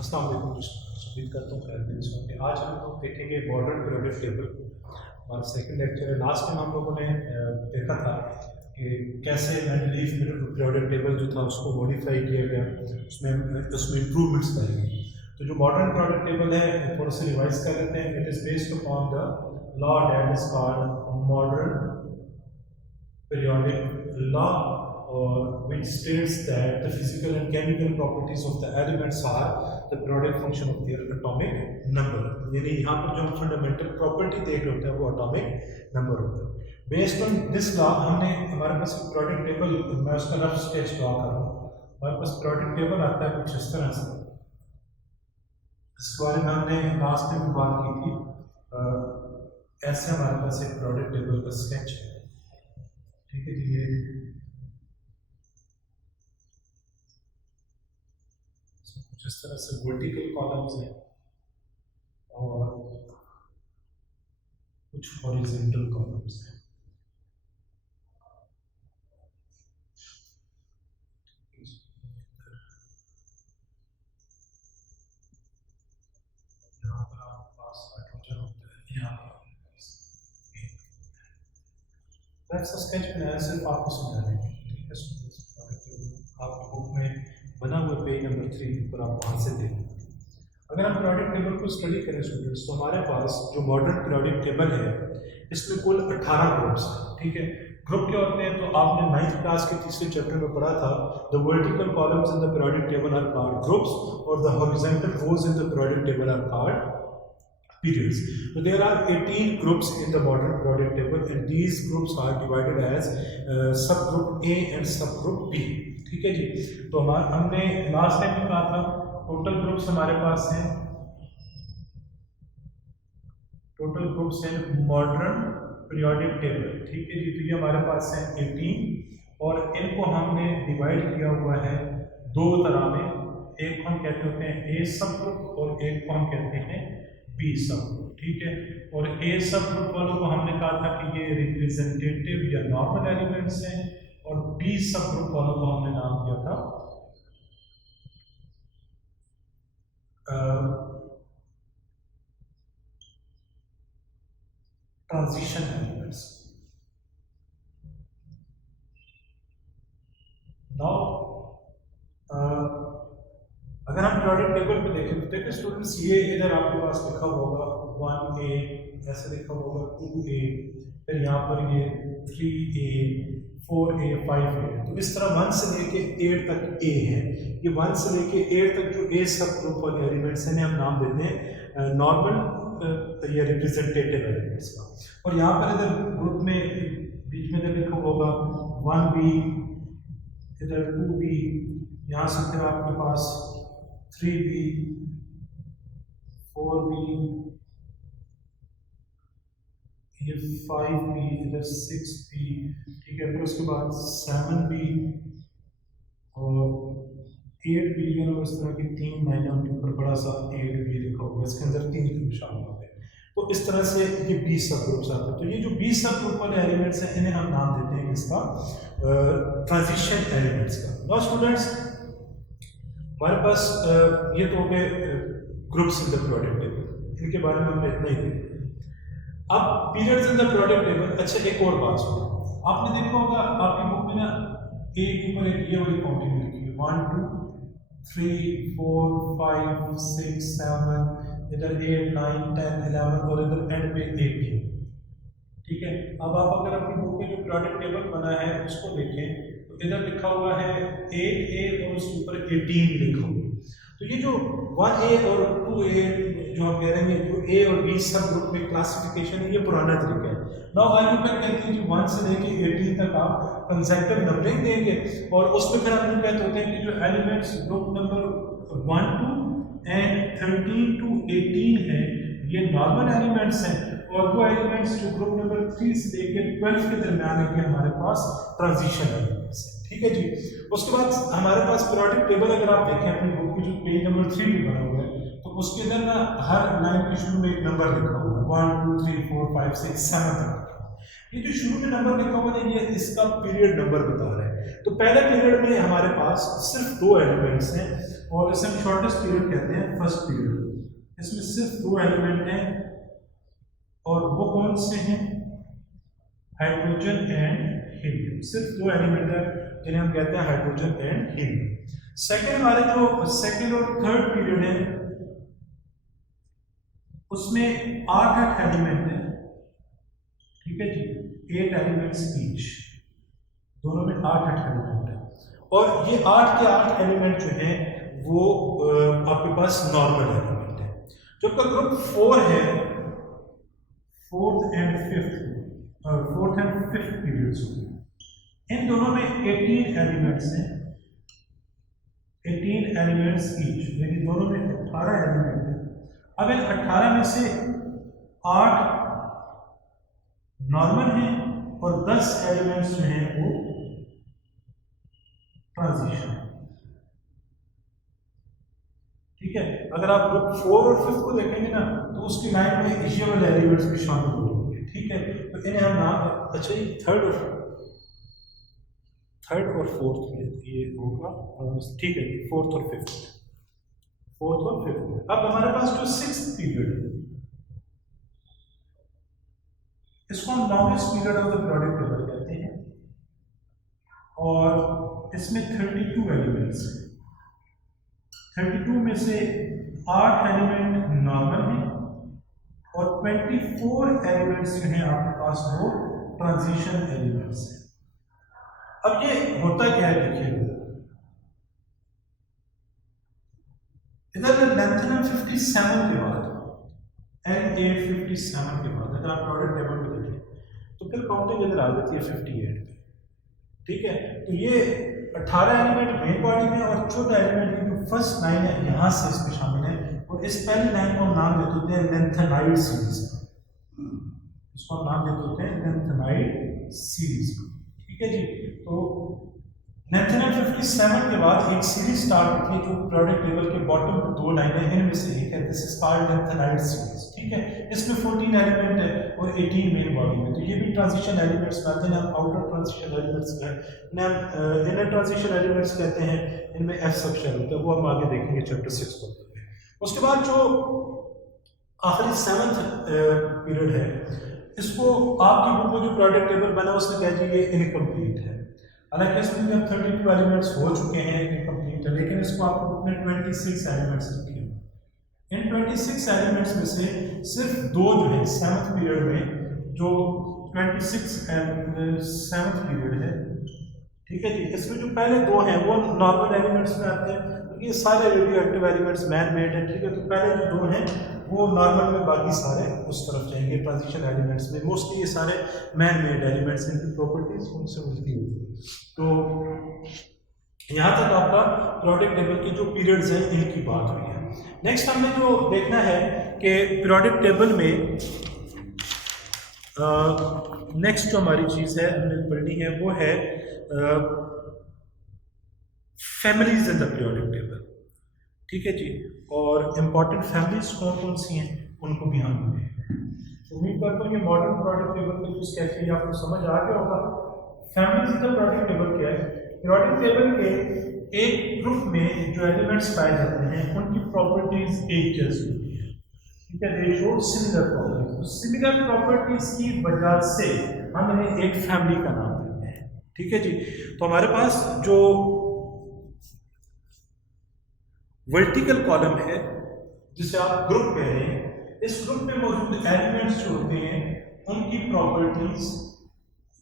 अस्सलाम वालेकुम। उम्मीद करता हूँ खैर दिन सुनते। आज हम लोग देखेंगे मॉडर्न पीरियोडिक टेबल और सेकंड लेक्चर है। लास्ट टाइम हम लोगों ने देखा था कि कैसे मेंडलीफ पीरियोडिक टेबल जो था उसको मॉडिफाई किया गया, उसमें इम्प्रूवमेंट्स पाए गए। तो जो मॉडर्न पीरियोडिक टेबल है थोड़ा सा रिवाइज कर लेते हैं। It is based upon the law that is called modern periodic law, or which states that the physical and chemical properties of the elements are the periodic function of their atomic number। यानी यहाँ पर जो हम fundamental property देख रहे होते हैं वो एटॉमिक नंबर होता है। बेस्ड ऑन दिस लॉ हमने हमारे पास periodic टेबल, मैं उसका रफ स्केच ड्रॉ कर रहा हूँ। हमारे पास periodic टेबल आता है कुछ इस तरह से। इसके बारे में हमने लास्ट टाइम बात की थी। ऐसे हमारे पास एक periodic टेबल का स्केच है, ठीक है जी। ये जिस तरह से वर्टिकल कॉलम्स हैं और कुछ हॉरिजॉन्टल कॉलम्स हैं। यहाँ पर आपके पास हाइड्रोजन होता है, यहाँ पर स्केच बनाया सिर्फ आपको समझाने के लिए, ठीक है। आपकी बुक में बना हुआ पेज नंबर 3 पर आप वहाँ से देखें। अगर हम पीरियोडिक टेबल को स्टडी करें स्टूडेंट्स, तो हमारे पास जो मॉडर्न पीरियोडिक टेबल है इसमें कुल 18 ग्रुप्स हैं, ठीक है। ग्रुप क्या होते हैं तो आपने 9th क्लास के तीसरे चैप्टर में पढ़ा था। The vertical columns in the periodic table are called groups और the horizontal rows in the periodic table are called periods। So there are 18 groups in the modern periodic table and these groups are divided as subgroup A and subgroup B, ठीक है जी। तो हमने last time में कहा था total groups हमारे पास हैं, total groups हैं मॉडर्न पीरियोडिक टेबल, ठीक है जी। तो ये हमारे पास है 18 और इनको हमने डिवाइड किया हुआ है दो तरह में। एक हम कहते होते हैं ए सब ग्रुप और एक को हम कहते हैं बी सब ग्रुप, ठीक है। और ए सब ग्रुप वालों को हमने कहा था कि ये रिप्रेजेंटेटिव या नॉर्मल एलिमेंट्स हैं और बी सब ग्रुप वालों को हमने नाम दिया था ट्रांजिशन एलिमेंट्स। नाउ अगर हम पीरियोडिक टेबल पे देखें तो देखिए स्टूडेंट्स, ये इधर आपके पास लिखा होगा 1A, ऐसे लिखा होगा 2A, फिर यहाँ पर ये 3A, 4A, 5A। तो इस तरह 1 से लेके 8 तक A है। ये 1 से लेके 8 तक जो A सब ग्रुप वाले एलिमेंट्स हैं हम नाम देते हैं नॉर्मल या रिप्रेजेंटेटिव एलिमेंट्स का। और यहाँ पर इधर ग्रुप में बीच में इधर लिखा होगा 1B, इधर 2B, यहाँ से फिर आपके पास 3B, 4B, ये 5B, इधर 6B, ठीक है। फिर उसके बाद 7B और 8B, इस तरह की 3 लाइनें उनके ऊपर बड़ा सा 8B लिखा होगा, इसके अंदर 3 ग्रुप शामिल होते हैं। तो इस तरह से ये 20 सब ग्रुप्स आते हैं। तो ये जो 20 सब ग्रुप वाले एलिमेंट्स हैं इन्हें हम नाम देते हैं इसका ट्रांजिशन एलिमेंट्स का। नाउ स्टूडेंट्स, हमारे पास ये तो हो गए groups in the periodic table, इनके बारे में हमने इतना ही देखा। अब periods in the periodic table. अच्छा, एक और बात सुनो, आपने देखा होगा आपकी बुक में ना ए के ऊपर एक ये वाली काउंटिंग लिखी है 1 2 3 4 5 6 7, इधर 8 9 10 11 और इधर एंड पे 18, ठीक है। अब आप अगर अपनी बुक में जो पीरियोडिक टेबल बना है उसको देखें तो इधर लिखा हुआ है 8A और उसके ऊपर 18 भी लिखा हुआ है। तो ये जो 1A और 2A जो हम कह रहे हैं, जो A और B सब ग्रुप में क्लासिफिकेशन है, ये पुराना तरीका है। नाउ आई यू कैन कहते हैं कि 1 से लेके 18 तक आप कंसेक्टिव नंबरिंग देंगे और उसमें फिर हम कहते होते हैं कि जो elements group number 1 to and 13 to 18 है ये नॉर्मल एलिमेंट्स हैं और वो एलिमेंट्स जो ग्रुप नंबर 3 से लेकर 12 के दरमियान है हमारे पास ट्रांजिशन एलिमेंट्स हैं, ठीक है जी। उसके बाद हमारे पास पीरियोडिक टेबल अगर आप देखें अपनी बुक की जो पेज नंबर 3 पे बना हुआ है तो उसके अंदर ना हर लाइन के शुरू में एक नंबर लिखा हुआ है 1 2 3 4 5 6 7 तक। ये जो शुरू में नंबर लिखा हुआ है ये इसका पीरियड नंबर बता रहा है। तो पहले पीरियड में हमारे पास सिर्फ 2 एलिमेंट्स हैं और इसे हम शॉर्टेस्ट पीरियड कहते हैं, फर्स्ट पीरियड। इसमें सिर्फ 2 एलिमेंट हैं और वो कौन से हैं? Hydrogen and helium. सिर्फ 2 एलिमेंट है जिन्हें हम कहते हैं हाइड्रोजन एंड हीलियम। सेकेंड वाले जो सेकेंड और थर्ड पीरियड है उसमें 8 एलिमेंट है, ठीक है जी, 8 एलिमेंट्स ईच, दोनों में 8 एलिमेंट है। और ये 8 के 8 एलिमेंट जो है वो आपके पास नॉर्मल एलिमेंट है। जो आपका ग्रुप 4 है, फोर्थ एंड फिफ्थ पीरियड्स होंगे, इन दोनों में 18 एलिमेंट्स हैं, 18 एलिमेंट्स ईच, यानी दोनों में 18 एलिमेंट है। अब इन 18 में से 8 नॉर्मल हैं और 10 एलिमेंट्स जो हैं वो ट्रांजिशन है, ठीक है। अगर आप ग्रुप 4 और 5 को देखेंगे ना तो उसकी लाइन में ये वाले एलिमेंट्स भी शामिल होंगे, ठीक है। तो इन्हें हम नाम, अच्छा ये थर्ड और फोर्थ में ये होगा, ठीक है, फोर्थ और फिफ्थ। अब हमारे पास जो 6th पीरियड है इसको हम longest period of the periodic table कहते हैं और इसमें 32 एलिमेंट्स हैं। 32 में से 8 एलिमेंट नॉर्मल हैं और 24 एलिमेंट्स जो हैं आपके पास वो ट्रांजिशन एलिमेंट्स हैं। अब ये होता क्या है, देखिए इधर लेंथेनम 57 के बाद N857 के बाद अगर आप प्रोडक्ट टेबल में देखें तो फिर काउंटिंग इधर आ जाती है 58 पे, ठीक है। तो ये 18 एलिमेंट मेन बॉडी में और 14 एलिमेंट की जो फर्स्ट लाइन है यहाँ से इसमें शामिल है और इस पहली लाइन को हम नाम देते हैं लेंथेनाइड सीरीज, इसको हम नाम देते हैं लेंथेनाइड सीरीज, ठीक है जी। तो लेंथेनम 57 के बाद एक सीरीज स्टार्ट होती है जो पीरियोडिक टेबल के बॉटम पे 2 लाइनें हैं, इनमें से एक है this is called lanthanide series, ठीक है। इसमें 14 एलिमेंट है और 18 मेन बॉडी में। तो ये भी ट्रांजिशन एलिमेंट्स कहते हैं, हम आउटर ट्रांजिशन एलिमेंट्स हैं, इन्हें हम इनर ट्रांजिशन एलिमेंट्स कहते हैं। इनमें एफ सबशेल होता है, वो हम आगे देखेंगे चैप्टर 6 को। उसके बाद जो आखिरी 7th पीरियड है इसको आपकी बुक में जो पीरियोडिक टेबल बना उसने कहा जी ये इनकम्प्लीट है। हालांकि इसमें भी अब 32 एलिमेंट्स हो चुके हैं, इनकम्प्लीट है, लेकिन इसको आपको बुक में 26 एलिमेंट्स लिखे हैं। इन 26 एलिमेंट्स में से सिर्फ 2 जो है 7th पीरियड में, जो 26 7th पीरियड है, ठीक है जी, इसमें जो पहले 2 हैं वो नॉर्मल एलिमेंट्स में आते हैं, ये सारे radio active elements man made है, ठीक है। तो पहले जो 2 हैं वो नॉर्मल में, बाकी सारे उस तरफ जाएंगे ट्रांजिशन एलिमेंट्स में। मोस्टली ये सारे मैन मेड एलिमेंट्स, इनकी प्रॉपर्टीज उनसे मिलती होती है। तो यहाँ तक आपका पीरियोडिक टेबल के जो पीरियड्स हैं इनकी बात हुई है। नेक्स्ट हमें जो देखना है कि पीरियोडिक टेबल में नेक्स्ट जो हमारी चीज़ है हमें पढ़नी है वो है families in the periodic table, ठीक है जी। और इम्पॉर्टेंट फैमिलीज कौन कौन सी हैं उनको भी हम उम्मीद करता हूँ कि मॉडर्न पीरियोडिक टेबल के कुछ कहते हैं आपको समझ आ गया होगा। Families in the periodic table क्या है? पीरियोडिक टेबल के एक ग्रुप में जो एलिमेंट्स पाए जाते हैं उनकी प्रॉपर्टीज एक जैसी होती है, ठीक है। दे शो सिमिलर प्रॉपर्टीज, तो सिमिलर प्रॉपर्टीज की वजह से हम इन्हें एक फैमिली का नाम देते हैं, ठीक है जी। तो हमारे पास जो वर्टिकल कॉलम है जिसे आप ग्रुप कह रहे हैं, इस ग्रुप में मौजूद एलिमेंट्स जो होते हैं उनकी प्रॉपर्टीज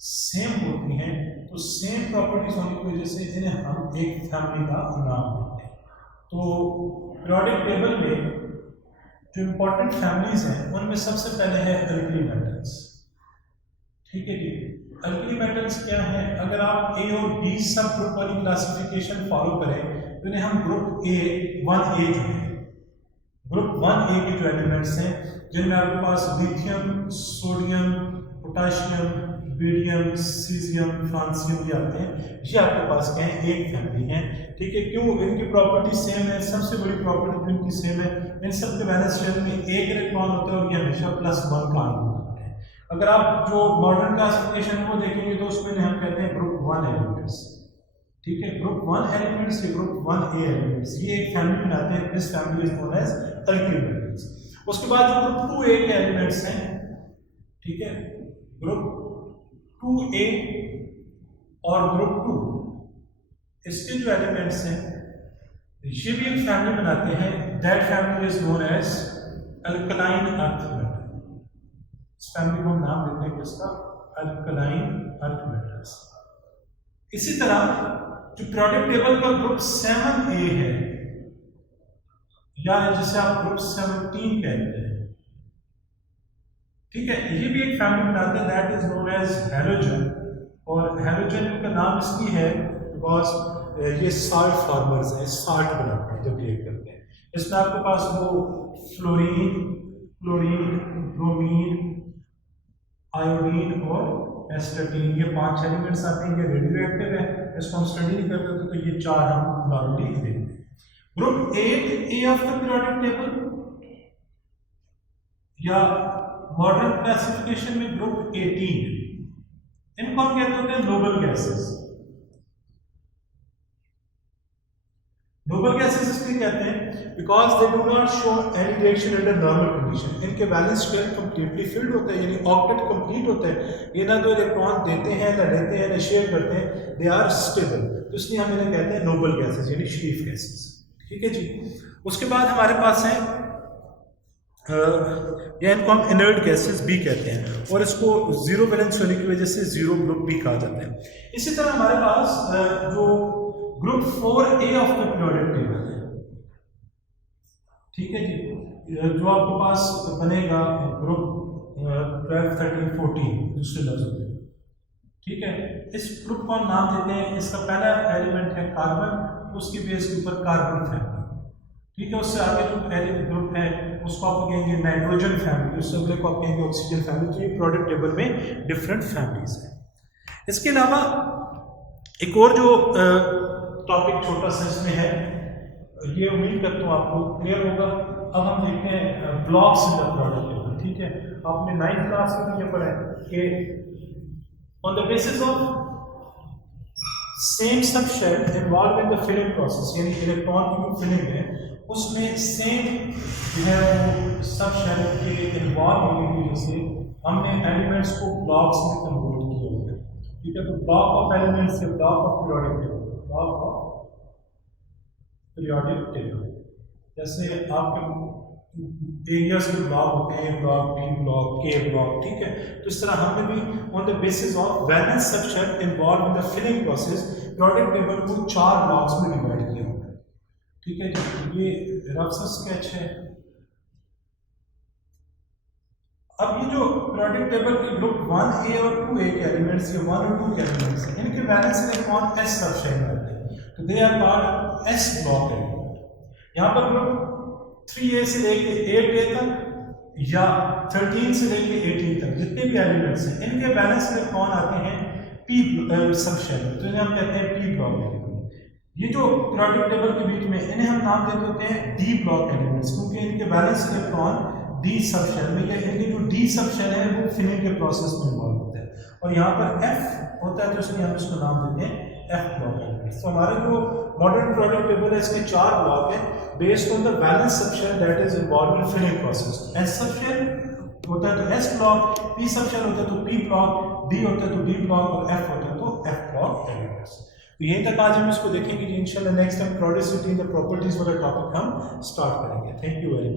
सेम होती हैं। तो सेम प्रॉपर्टीज होने की वजह से इन्हें हम एक फैमिली का नाम देते हैं। तो पीरियोडिक टेबल में जो इंपॉर्टेंट फैमिलीज हैं उनमें सबसे पहले है अल्कली मेटल्स, ठीक है जी। अल्कली मेटल्स क्या है? अगर आप ए और बी सब ग्रुप वाली क्लासिफिकेशन फॉलो करें तो इन्हें हम ग्रुप ए 1A जो है, ग्रुप 1A के जो एलिमेंट्स हैं जिनमें आपके पास lithium, sodium, potassium, barium, caesium, francium ये आते हैं, ये आपके पास क्या है? एक फैमिली है, ठीक है। क्यों? इनकी प्रॉपर्टी सेम है। सबसे बड़ी प्रॉपर्टी जो इनकी सेम है, इन सब के वैलेंस शेल में एक इलेक्ट्रॉन होता है और ये हमेशा +1 का आयन होता है। अगर आप जो मॉडर्न क्लासिफिकेशन है वो देखेंगे तो उसमें हम कहते हैं ग्रुप 1 एलिमेंट्स, ठीक है, ग्रुप 1 एलिमेंट्स, ये ग्रुप 1A एलिमेंट्स, ये एक फैमिली बनाते हैं, this family is known as alkali metals. उसके बाद जो ग्रुप 2A के एलिमेंट्स हैं, ठीक है, ग्रुप 2A और ग्रुप 2, इसके जो एलिमेंट्स हैं ये भी एक फैमिली बनाते हैं, that family is known as alkaline earth metal. इस फैमिली को हम नाम देते हैं किसका, अल्कलाइन अर्थ मेटल्स। इसी तरह जो पीरियोडिक टेबल का ग्रुप 7A है, या जिसे आप ग्रुप 17 कहते हैं, ठीक है, ये भी एक फैमिली बनाते हैं, that is known as halogen. और हैलोजन का नाम इसलिए है बिकॉज ये साल्ट फार्मर्स हैं, साल्ट बनाते हैं जब रिएक्ट करते हैं। इसमें आपके पास वो फ्लोरीन, क्लोरीन, ब्रोमीन, आयोडीन और एस्टेटीन, ये 5 एलिमेंट्स आते हैं, ये रेडियो एक्टिव है, इसको हम स्टडी नहीं करते थे, तो ये 4 हम नॉर्मली देखते हैं। Group 8A of the periodic table, या मॉडर्न क्लासिफिकेशन में ग्रुप 18, इनको हम कहते होते हैं नोबल गैसेस। नोबल गैसेस इसलिए कहते हैं because they do not show any reaction under normal condition. इनके वैलेंस शेल कंप्लीटली फिल्ड होता है, यानी ऑक्टेट कंप्लीट होता है, ये ना तो इलेक्ट्रॉन देते हैं ना लेते हैं ना शेयर करते हैं, दे आर स्टेबल, तो इसलिए हम इन्हें कहते हैं नोबल गैसेस यानी शरीफ गैसेस। ठीक है जी। उसके बाद हमारे पास है या इनको हम इनर्ट गैसेस भी कहते हैं, और इसको जीरो वैलेंस होने की वजह से जीरो ग्रुप भी कहा जाता है। इसी तरह हमारे पास जो group 4A of the periodic table है, ठीक है जी, जो आपके पास बनेगा ग्रुप 12, 13, 14 दूसरे लफ्ज़ों में, ठीक है। इस ग्रुप को हम नाम देते हैं, इसका पहला एलिमेंट है कार्बन, उसके बेस के ऊपर कार्बन फैमिली, ठीक है। उससे आगे जो पहले ग्रुप है उसको आप कहेंगे नाइट्रोजन फैमिली, उससे अगले को आप कहेंगे ऑक्सीजन फैमिली। तो ये पीरियोडिक टेबल में डिफरेंट फैमिलीज हैं। इसके अलावा एक और जो टॉपिक छोटा सा इसमें है, ये उम्मीद करता हूँ आपको क्लियर होगा। अब हम देखते हैं blocks in the periodic table, ठीक है। आपने 9th क्लास में ये पढ़ा है कि on the basis of same sub shell involve in the filling process, यानी इलेक्ट्रॉन की जो फिलिंग है उसमें सेम जो है वो सब शेल के इन्वॉल्व होने की वजह से हमने एलिमेंट्स को ब्लॉक्स में कन्वर्ट किया हुआ है, ठीक है। तो ब्लॉक ऑफ एलिमेंट्स से block of periodic table, block of periodic table, जैसे आपके एरियाज के ब्लॉक होते हैं, block B block, K block, ठीक है। तो इस तरह हमने भी on the basis of valence subshell involve in the filling process periodic table को 4 ब्लॉक्स में डिवाइड किया हुआ है, ठीक है जी। ये रफ सा स्केच है। अब ये जो पीरियोडिक टेबल के ग्रुप 1A और 2A के एलिमेंट्स, ये 1 और 2 के एलिमेंट्स हैं, इनके वैलेंस इलेक्ट्रॉन s सबशेल में आते हैं, तो they are called s block element. यहाँ पर ग्रुप 3A से लेके 8A तक या 13 से लेके 18 तक जितने भी एलिमेंट्स हैं, इनके वैलेंस इलेक्ट्रॉन आते हैं p सबशेल में, तो इन्हें हम कहते हैं p ब्लॉक एलिमेंट। ये जो पीरियोडिक टेबल के बीच में इन्हें हम नाम देते होते हैं d ब्लॉक एलिमेंट्स, क्योंकि इनके वैलेंस इलेक्ट्रॉन d सबशेल में, या इनके जो d सबशेल है वो फिलिंग के प्रोसेस में इन्वॉल्व होते हैं, और यहाँ पर f होता है, तो इसलिए हम इसको नाम देते हैं f ब्लॉक एलिमेंट्स। तो हमारे जो मॉडर्न पीरियोडिक टेबल है इसके 4 ब्लॉक हैं based on the valence subshell that is involve in filling process. s subshell होता है तो s ब्लॉक, p सबशेल होता है तो p ब्लॉक, d होता है तो d ब्लॉक, और f होता है तो f ब्लॉक एलिमेंट्स। तो यहीं तक आज हम इसको देखेंगे जी। इंशाल्लाह next time periodicity and the properties वाला टॉपिक हम स्टार्ट करेंगे। Thank you very much.